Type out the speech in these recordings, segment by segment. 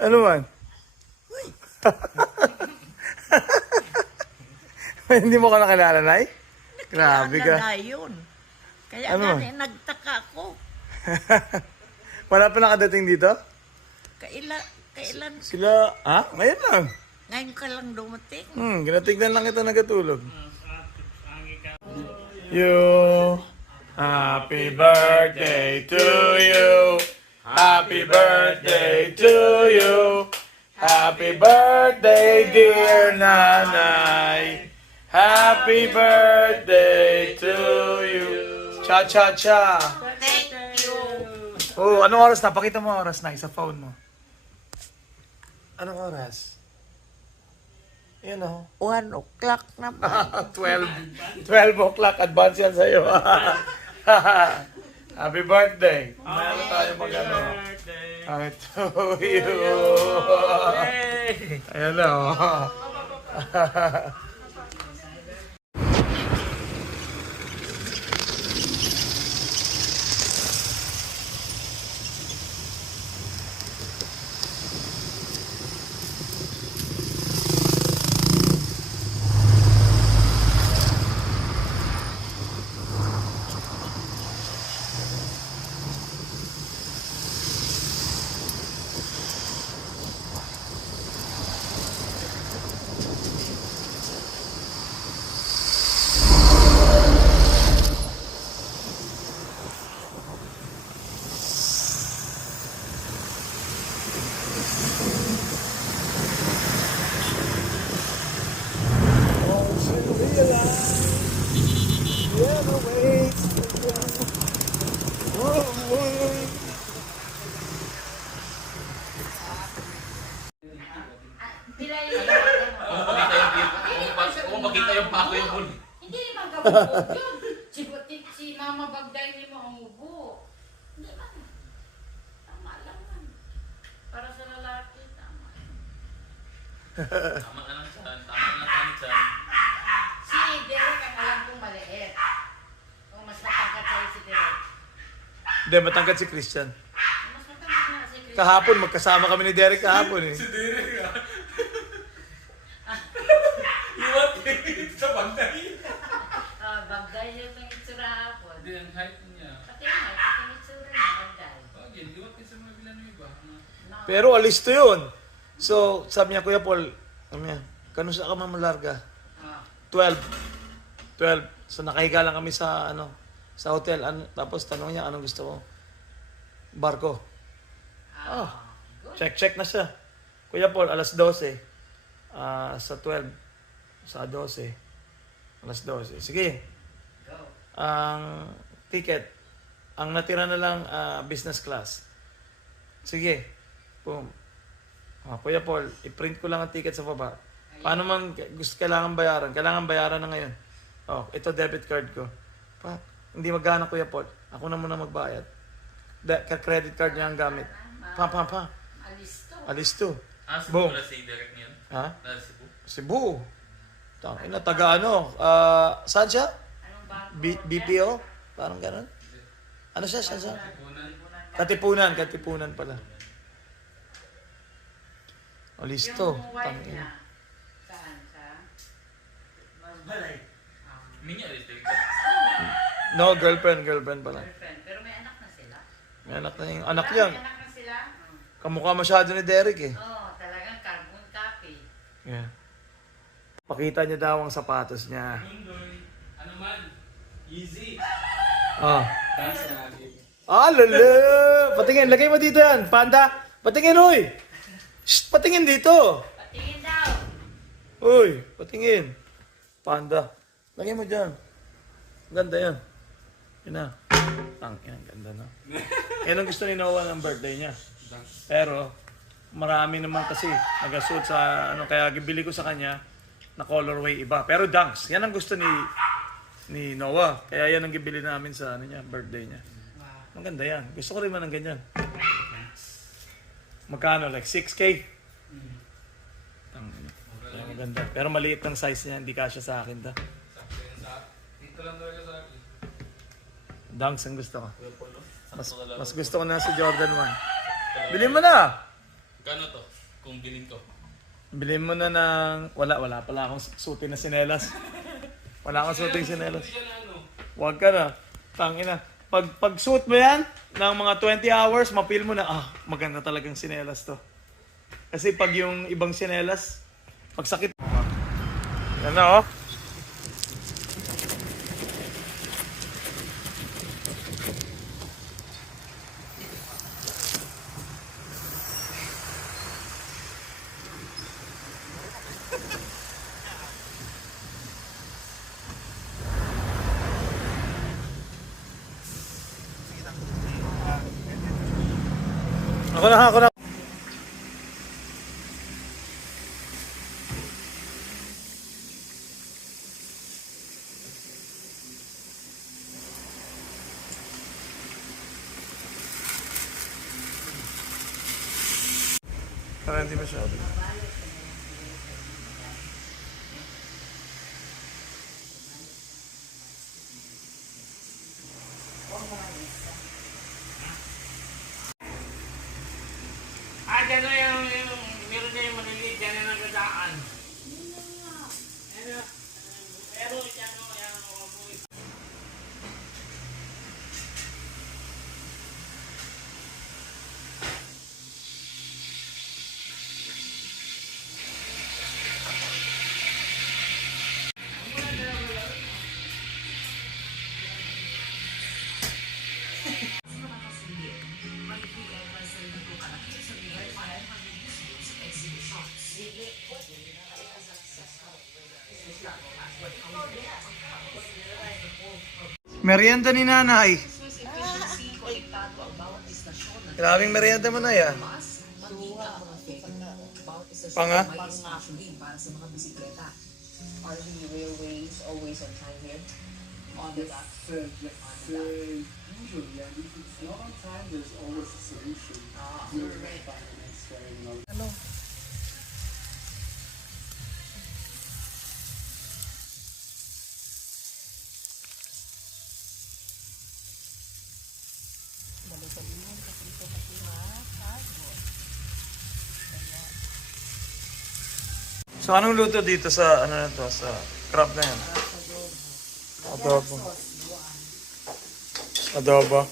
Ano man? Hindi mo ka nakilala, Nay? Grabe ka. Nakilala yun. Kaya Ano? nagtaka ako. Wala pa nakadating dito? Kailan, Sila, ngayon lang. ngayon ka lang dumating. Ginatignan lang kita nagatulog. You, happy birthday to you. Happy birthday to you. Happy birthday, dear nanay. Happy birthday to you. Cha-cha-cha. Thank you. Oh, anong oras na? Pakita mo ang oras na sa phone mo. Anong oras? Yan o. 1 o'clock naman. 12 o'clock. Advance yan sa'yo. Happy birthday. Mayroon tayo mag-ano. Happy to you. Ayan na o. Kung makita yung pako yung huli. Hindi naman kabubog yun. Si Mama Bagday ni mo ang ubo. Hindi man. Tama lang man. Para sa lalaki, tama. Tama ka lang dyan. Tama ka lang dyan. Si Derek ang alam kong maliit. O mas matangkat sa'yo si Derek. Hindi, matangkad si Christian. Mas matangkat nga si Chris. Kahapon, magkasama kami ni Derek kahapon eh. Si Derek ah. Iwat sa bangkay. Bagday yun ang itsura hapon. Hindi, ang height niya. Pati ang itsura niya, Bagday. Bagay, iwat sa mga bilan ng iba. Pero alis to yun. So, sabi niya, Kuya Paul, kano sa ka mamalarga? 12. So, nakahiga lang kami sa, sa hotel. Tapos, tanong niya, anong gusto ko? Barko. Check na siya. Kuya Paul, alas 12. Sa 12. Sa 12. Alas 12. Sige. Go. Ang ticket. Ang natira na lang business class. Sige. Boom. Kuya Paul, i-print ko lang ang ticket sa baba. Paano man kailangan bayaran? Kailangan bayaran na ngayon. Ito debit card ko. Hindi magana Kuya Paul. Ako na muna magbayad. Credit card niya ang gamit. Alis to. Alis to. Cebu na si Derek niyan. Ha? Cebu. Cebu. Tangina, taga saan siya? Anong bangko? BPO? Parang ganun. Ano siya? Saan siya? Katipunan pala. Alis to. Yung wife Tangina. niya. Saan? Sa? Masbalay. Minya rin Derek. No, girlfriend pala. Girlfriend. Pero may anak na sila. May anak na yung anak yan. May anak na sila? Kamukha masyado ni Derek eh. Oo, talagang carbon copy. Yeah. Pakita niya daw ang sapatos niya. Indoy. Ano man? Easy. Dance na natin. Lala! Patingin, lagay mo dito yan. Panda, patingin, uy! Shh, patingin dito. Patingin daw. Uy, patingin. Panda. Lagay mo dyan. Ganda yan. Yan na. Ang ganda na. Yan ang gusto ni Noah ng birthday niya. Pero, marami naman kasi nag-suit sa kaya bibili ko sa kanya na colorway iba. Pero dunks, yan ang gusto ni Noah. Kaya yan ang gibili namin sa birthday niya. Maganda yan. Gusto ko rin man ng ganyan. Magkano? Like 6K? Kaya maganda. Pero maliit ng size niya, hindi kasya sa akin ta. Dito lang talaga sa akin. Dunks ang gusto ko. Mas gusto ko na si Jordan 1. Bili mo na! Kano to? Kung bilhin ko. Bilhin mo na ng... Wala pala akong suti na sinelas. Wala akong suti sinelas. Hindi siya na ano. Huwag ka na. Tangina. Pag suit mo yan, ng mga 20 hours, mapil mo na, maganda talagang sinelas to. Kasi pag yung ibang sinelas, pag sakit. Yan na, oh. Ako na. Para hindi masyado. Dyan na yung meron na yung maliliit, dyan na nagdadaan. Pero dyan o, yan o. Merienda ni nanay. Grabing merienda mo na yan. Panga? Para sa mga bisikleta. Are the railways always on time here? On the dot? On the dot. Usually, and if it's not on time, there's always a solution. You'll find the next train. So anong luto dito sa ano na to, sa crab na yan? Adobo. Adobo.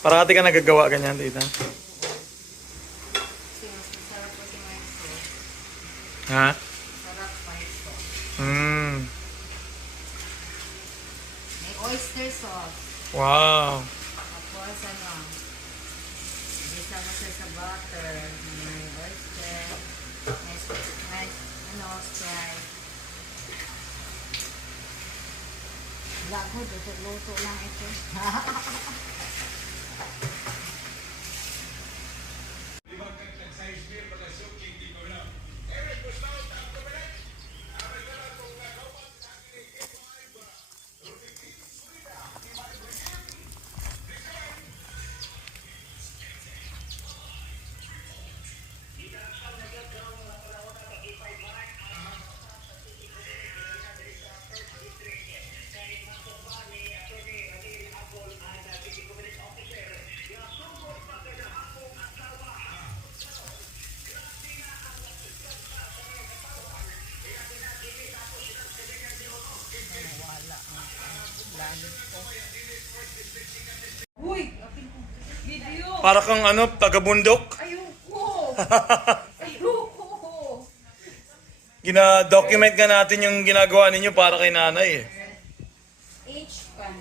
Parati ka nagagawa ganyan dito. Ha? May oyster sauce. Wow. Tapos isa mo siya sa butter. May oyster. May Sprite. Lago, luto lang ito. Para kang ano, taga-bundok. Ayoko! Ayoko! Gina-document ka natin yung ginagawa ninyo para kay nanay eh. H-pan.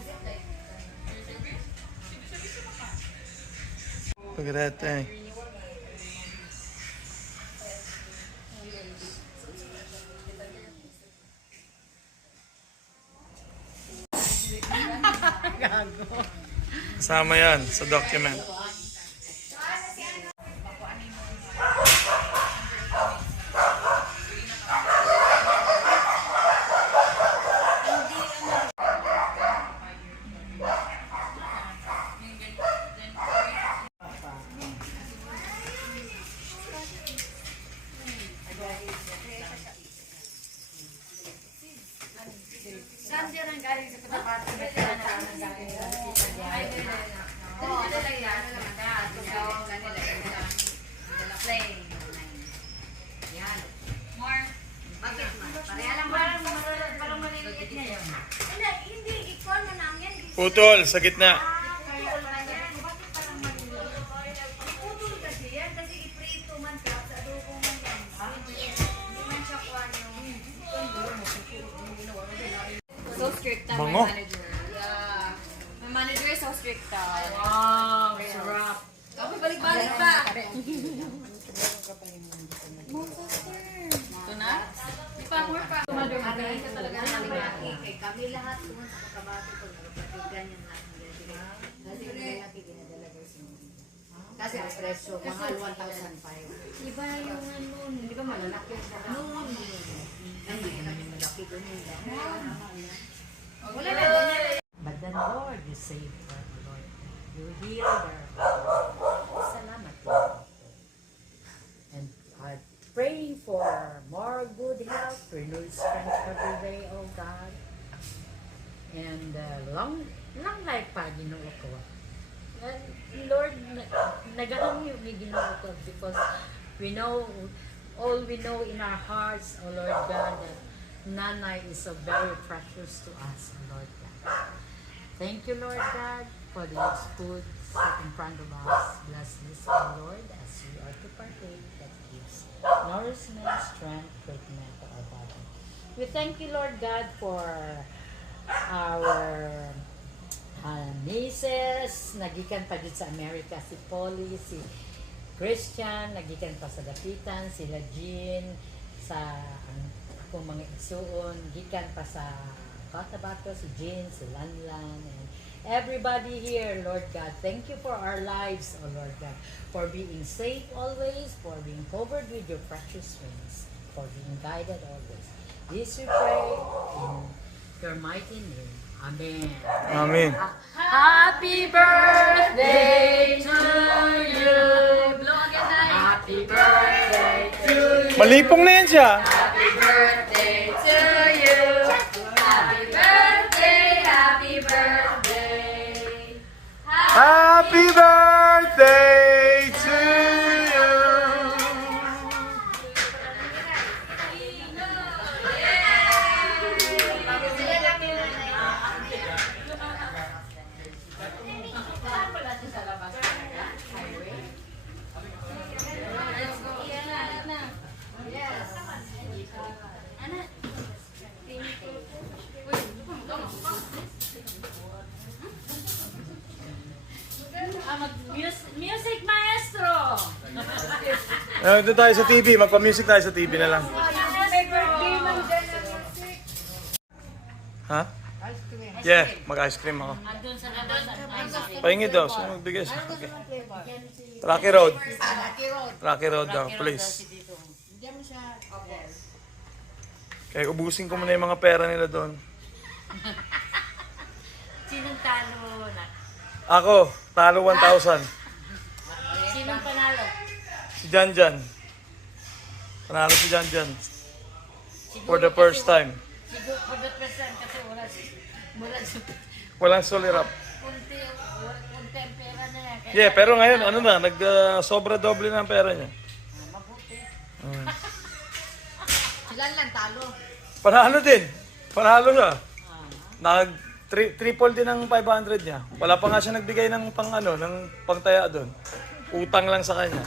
Look at that thing. Kasama yan sa document. Saan siya nang galing sa pagkakataon? Saan galing sa pagkakataon? Ay, dito lang yan. Plain. Yan. More. Bakit man? Pareha lang parang maliliit na yun. Hindi, i-call mo namin yan. Putol, sa gitna. Putol na yan. Bakit parang maliliit? Putol kasi yan. Kasi iprito man ka sa adobo man yan. Hindi man siya kuha yung... So strict my Bango. manager. Yeah. My manager is so strict. Wow, sarap. Kapag balik-balik pa. Ito na? Di pa, more pa. Madaling ka talaga ng malaki. Kay kami lahat kung sa kakabati ko. Ganyan lang. Kasi malaki ginadala ko sa kasi ang presyo, mahal 1,500. Iba yung ano, hindi ba malalaki sa noon. Hindi naman yung malaki doon. Wala na ganyan. But the Lord is saved her, Lord. You heal her. Salamat, Lord. And I pray for more good health, renewed strength every day, oh God. And long life pa, Ginoo ko. And Lord, nagalang yung Ginoo ko because all we know in our hearts, oh Lord God, that Nanay is so very precious to us, oh Lord God. Thank you, Lord God, for this food set in front of us. Bless this, O Lord, as we are to partake, that gives nourishment, strength, treatment to our body. We thank you, Lord God, for our nieces, nagikan pa dito sa Amerika, si Polly, si Christian, nagikan pa sa Dapitan, sila Jean, sa akong mga igsuon, gikan pa sa Cotabato, si Jean, si Lanlan, and everybody here, Lord God. Thank you for our lives, oh Lord God, for being safe always, for being covered with your precious wings, for being guided always. This we pray in your mighty name. Amen. Amen. Happy birthday to you. Happy birthday to you. Malipong na yan siya. Happy birthday to you. Happy birthday, happy birthday. Happy birthday to you. Music maestro. Ito tayo sa TV. Magpa-music tayo sa TV na lang. Ha? Yeah, mag-ice cream ako. Andun sa ice cream. Pahingi daw. Sino magbigay sa akin? Rocky Road. Rocky Road daw, please. Kaya ubusin ko muna yung mga pera nila doon. Sinong talo na? Ako, talo 1,000. Sinong panalo? Si Janjan. Panalo si Janjan. For the first time. Siguro for the first time kasi wala sa Walang solirap. kunti ang pera na yan. Kaya Yeah, pero ngayon, ano na, sobra doble na ang pera niya. mabuti. Sila lang talo. Panalo din. Panalo siya. Triple din ang 500 niya. Wala pa nga siya nagbigay ng pang ano, ng pangtaya doon. Utang lang sa kanya.